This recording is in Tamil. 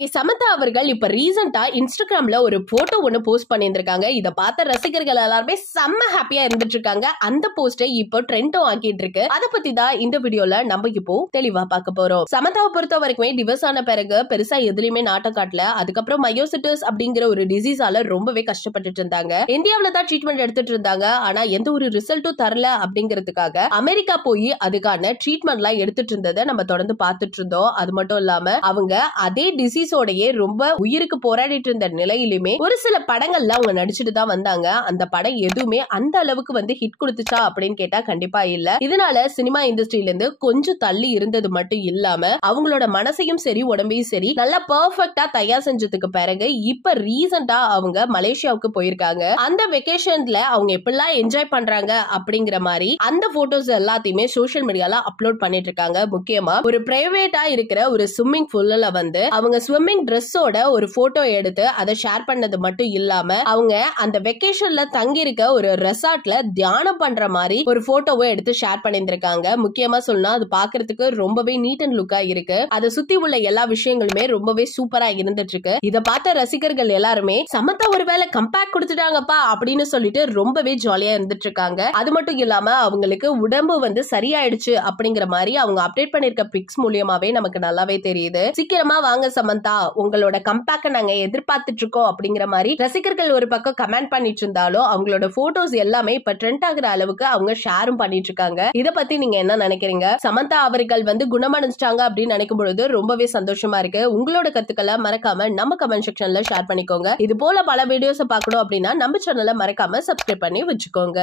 சமந்தா அவர்கள் இப்ப ரீசெண்டா இன்ஸ்டாகிராம்ல ஒரு போட்டோ ஒண்ணு போஸ்ட் பண்ணியிருந்திருக்காங்க. இத பார்த்த ரசிகர்கள் எல்லாருமே செம்ம ஹாப்பியா இருந்துட்டு இருக்காங்க. அந்த போஸ்டை இப்போ ட்ரெண்டும் ஆக்கிட்டு இருக்கு. அத பத்தி தான் இந்த வீடியோல நம்ம இப்போ தெளிவா பார்க்க போறோம். சமந்தாவை பொறுத்த வரைக்குமே டிவோர்ஸ் ஆன பிறகு பெருசா எதுலயுமே நாட்டம் காட்டல. அதுக்கப்புறம் மயோசிட்டிஸ் அப்படிங்கிற ஒரு டிசீஸால ரொம்பவே கஷ்டப்பட்டுட்டு இருந்தாங்க. இந்தியாவில தான் ட்ரீட்மெண்ட் எடுத்துட்டு இருந்தாங்க. ஆனா எந்த ஒரு ரிசல்ட்டும் தரல அப்படிங்கிறதுக்காக அமெரிக்கா போய் அதுக்கான ட்ரீட்மெண்ட் எல்லாம் எடுத்துட்டு இருந்ததை நம்ம தொடர்ந்து பார்த்துட்டு இருந்தோம். அது மட்டும் இல்லாம அவங்க அதே டிசீஸ் ரொம்ப உயிருக்கு போராடிட்டு இருந்த நிலையிலுமே ஒரு சில படங்கள்ல அவங்க நடிச்சுட்டு தான் வந்தாங்க. அந்த படம் எதுவுமே அந்த அளவுக்கு வந்து ஹிட் கொடுத்துச்சா அப்படின்னு கேட்டா கண்டிப்பா இல்ல. இதனால சினிமா இண்டஸ்ட்ரியில இருந்து கொஞ்சம் தள்ளி இருந்தது மட்டும் இல்லாம அவங்களோட மனசையும் சரி உடம்பையும் சரி நல்லா பெர்ஃபெக்ட்டா தயார் செஞ்சதுக்கு பிறகு இப்ப ரீசெண்டா அவங்க மலேசியாவுக்கு போயிருக்காங்க. அந்த வெகேஷன்ல அவங்க எப்படிலாம் என்ஜாய் பண்றாங்க அப்படிங்கிற மாதிரி அந்த போட்டோஸ் எல்லாத்தையுமே சோசியல் மீடியால அப்லோட் பண்ணிட்டு இருக்காங்க. முக்கியமா ஒரு பிரைவேட்டா இருக்கிற ஒரு ஸ்விம்மிங் பூல்ல வந்து அவங்க ஸ்விம்மிங் ட்ரெஸ்ஸோட ஒரு போட்டோ எடுத்து அதை ஷேர் பண்ணது மட்டும் இல்லாம அவங்க அந்த வெக்கேஷன்ல தங்கி இருக்க ஒரு ரெசார்ட்ல தியானம் பண்ற மாதிரி ஒரு போட்டோவை எடுத்து ஷேர் பண்ணியிருந்திருக்காங்க. முக்கியமா சொன்னா அது பாக்குறதுக்கு ரொம்பவே நீட் அண்ட் லுக்கா இருக்கு. அதை சுத்தி உள்ள எல்லா விஷயங்களுமே ரொம்பவே சூப்பரா இருந்துட்டு இருக்கு. இதை பார்த்த ரசிகர்கள் எல்லாருமே சமந்தா ஒருவேளை கம்பேக் கொடுத்துட்டாங்கப்பா அப்படின்னு சொல்லிட்டு ரொம்பவே ஜாலியா இருந்துட்டு இருக்காங்க. அது மட்டும் இல்லாம அவங்களுக்கு உடம்பு வந்து சரியாயிடுச்சு அப்படிங்கிற மாதிரி அவங்க அப்டேட் பண்ணிருக்க பிக்ஸ் மூலியமாவே நமக்கு நல்லாவே தெரியுது. சீக்கிரமா வாங்க சமந்தா, உங்களோட கம்பேக்க நாங்க எதிர்பார்த்துட்டு இருக்கோம் அப்படிங்கிற மாதிரி ரசிகர்கள் ஒரு பக்கம் கமெண்ட் பண்ணிட்டு இருந்தாலும் அவங்களோட போட்டோஸ் எல்லாமே இப்ப ட்ரெண்ட் ஆகுற அளவுக்கு அவங்க ஷேரும் பண்ணிட்டு இருக்காங்க. இத பத்தி நீங்க என்ன நினைக்கிறீங்க? சமந்தா அவர்கள் வந்து குணமடைஞ்சிட்டாங்க அப்படின்னு நினைக்கும் பொழுது ரொம்பவே சந்தோஷமா இருக்கு. உங்களோட கருத்துக்களை மறக்காம நம்ம கமெண்ட் செக்ஷன்ல ஷேர் பண்ணிக்கோங்க. இது போல பல வீடியோஸ் பார்க்கணும் அப்படின்னா நம்ம சேனலை மறக்காம சப்ஸ்கிரைப் பண்ணி வச்சுக்கோங்க.